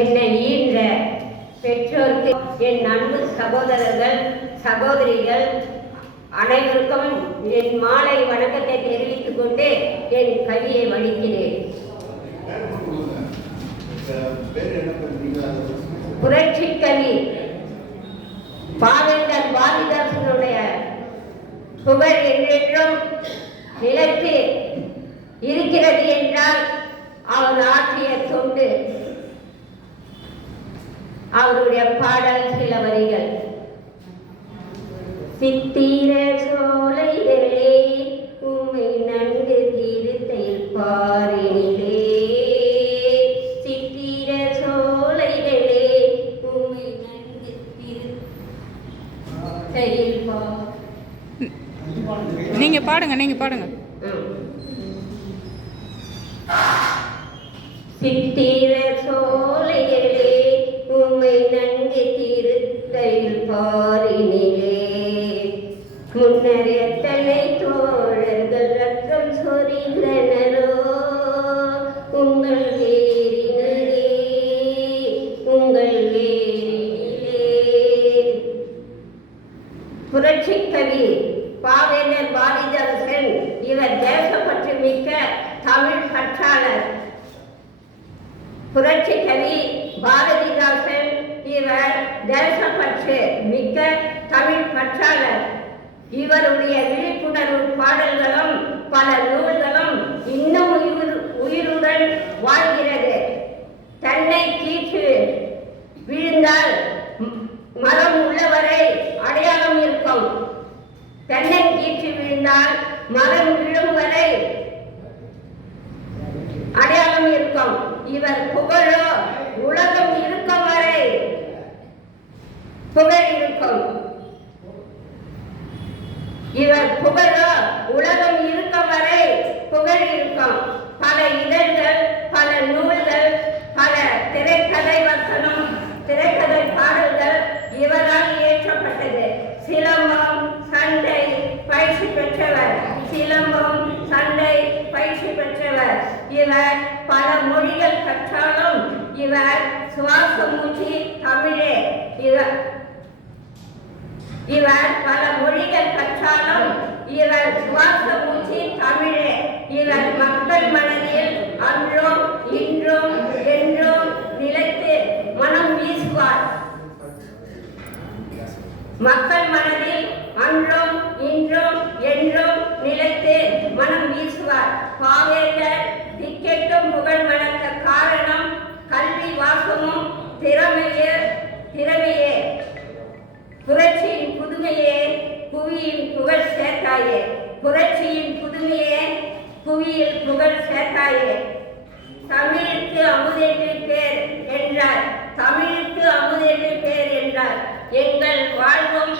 என்னை ஈன்ற பெற்றோருக்கு, என் அன்பு சகோதரர்கள் சகோதரிகள் அனைவருக்கும் என் மாலை வணக்கத்தை தெரிவித்துக் கொண்டு என் கவியை வடிக்கிறேன். புரட்சி கவி பாவேந்தர் பாரதிதாசனுடைய புகழ் என்றென்றும் நிலைத்து இருக்கிறது என்றால் அவர் ஆற்றிய தொண்டு. அவருடைய பாடல் சில வரிகள். சித்திர சோலைகளே உம்மை நன்கு தீர்த்தையில் பாரினிலே, சித்திர சோலைகளே உம்மை நன்கு தீர்த்தையில் நீங்க பாடுங்க. சித்திர சோலைகளே உம்மை நன்கு தீர்த்தையில் பாரினிலே, முன்னர் எத்தனை தோழர்கள் ரத்தம் சொரிந்தனரோ உங்கள் வேரினிலே, உங்கள் வேரினிலே. புரட்சி கவி பாவேந்தர் பாரதிதாசன் இவர் தேசப்பற்று மிக்க தமிழ் பற்றாளர். புரட்சி கவி பாரதிதாசன் இவர் தேசப்பற்று மிக்க தமிழ் பற்றாளர். இவருடைய விழிப்புணர்வு பாடல்களும் பல நூல்களும் இன்னும் உயிருடன் வாழ்கிறது. தன்னை கீற்று விழுந்தால் மரம் உள்ளவரை அடையாளம் இருக்கும். தென்னை கீற்று விழுந்தால் மரம் விழும் வரை அடையாளம் இருக்கும். இவர் புகழோ உலகம் இருக்கும் வரை புகழ் இருக்கும். இவர் புகழோ உலகம் இருக்கும் வரை புகழ் இருக்கும். பல இதழ்கள், பல நூல்கள், பல திரைக்கதை வசனம், திரைக்கதை பாடல்கள் இவரால் இயற்றப்பட்டது. சிலம்பம் சண்டை பயிற்சி பெற்றவர். சிலம்பம் சண்டை பயிற்சி பெற்றவர். இவர் பல மொழிகள் கற்றாலும் இவர் சுவாச மூச்சு தமிழே. இவர் பல மொழிகள் கற்றாலும் இவர் சுவாச மூச்சு தமிழே. இவர் மக்கள் மனதில் அன்றும் இன்றும் என்றும் நிலைத்து மனம் வீசுவார். மக்கள் மனதில் அன்றும் இன்றும் என்றும் நிலைத்து மனம் வீசுவார். பாவேந்தர் திக்கெட்டும் புகழ் மணக்க காரணம் கல்வி வாசமும் திறமையே. புரட்சியின் புதுமையே புவியின் புகழ் சேர்த்தாயே. புரட்சியின் புதுமையே புவியில் புகழ் சேர்த்தாயே. தமிழுக்கு அமுதென்று பேர் என்றார். தமிழுக்கு அமுதென்று பேர் என்றார். எங்கள் வாழ்வும்